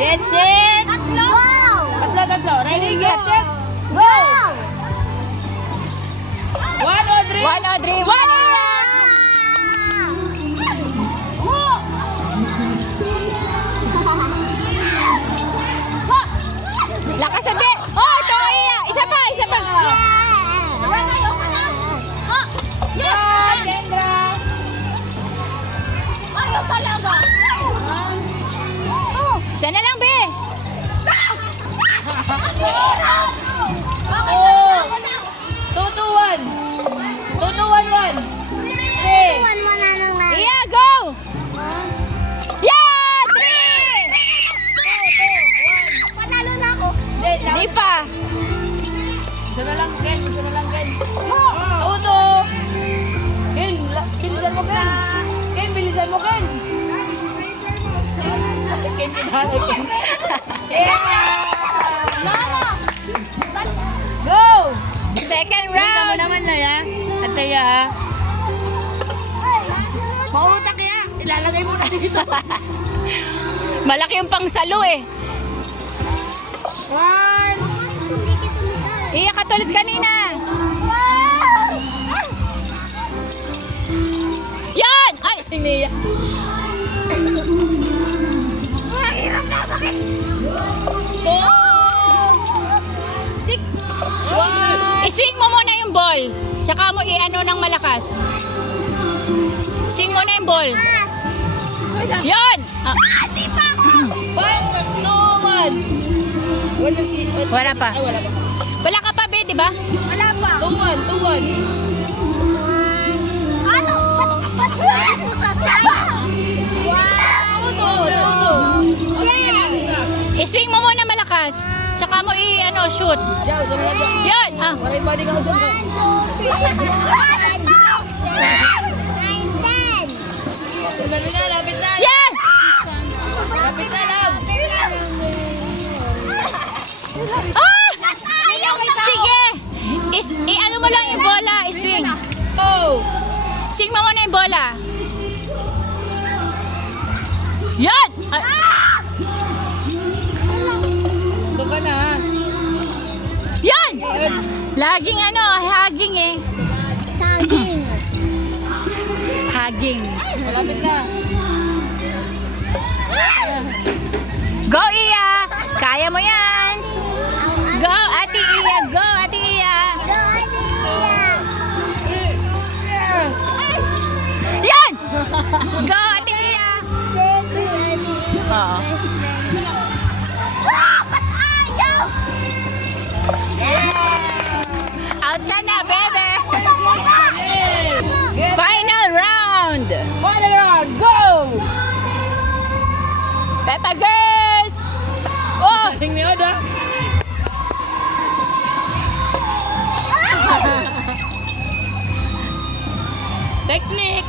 Get set. Tatlo. Ready, get set. Go! 1, 2, 3. 1, 2, 3, 1, Iya! Lakas sabi! Oh, ito Iya! Isa pa! Yes! Kendra! Ayaw talaga. Isa na lang, be! Oh! 2, 2, 1. 2, 2, 1, 1. 3. Iya, go! Yeah! 3! Panalo na ako. Di pa! Isa na lang, Ken. 2, 2. Ken, bilisan mo, Ken. Ken, bilisan mo, Ken. Ken, Ken. Yeah! Go! Second Hindi ka mo round! naman na, ya. Ate, ya. Mautak ya. Ilalagay mo na dito. Malaki yung pangsalo eh. 1. Iya, katulad kanina. Yan! Ay, hindi. Mahirap na sakit. 2. 1. I-swing mo muna yung ball. Saka mo i-ano ng malakas. Swing mo na yung ball. Yan! Ah, Di pa ako. 5, 2, 1. Wala si... Wala pa. Ay, wala pa. wala ka pa, be, di ba? Wala pa. 2, 1. Ano? Ba't ano sa saya? Wow! 2, 2. I-swing mo muna malakas. Saka mo i-ano, shoot. Diyan, sa mga dyan. Yan! Ah, Maray body ka usap. 1, 2, 3, 4, 5, 6, 7, 8, 9, 10. Lapit na, lapit na. yan! Lapit na, love. Ah! Sige! I-ano mo lang yung bola. I-swing. Go! Swing mo muna yung bola. Yan! Ah, Ito ka na, ha? yan! Laging ano, haging eh. Saging. Haging. Malapit na. Go, Iya! Kaya mo yan! Go, Ate Iya! Go, Ate Iya! Yan! Go, Ate Iya! Oo. Out ka na, bebe! Final round! Final round, go! Peppa Girls! Oh! Ting ni Oda. Technique.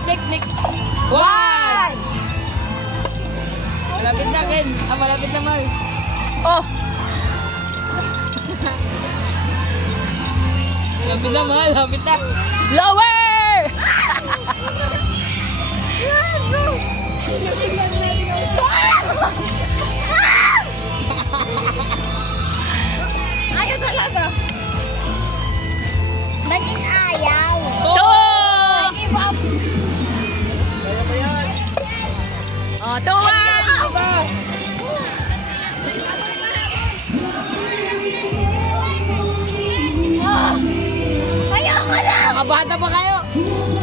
1. Malapit na, Ken. Malapit na, Mar. Oh! Malapit na, Mar. Malapit na. Lower! Ayaw talaga. Bakit ayaw? Two! Give up. Oh, 2-1! Ayaw ko lang. Makabata pa kayo.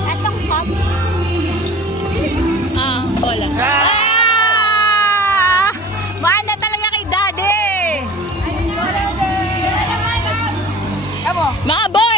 Atong cup. Ah, bola. Ah! Mahal talaga kay Daddy! Kamo. Mga boy!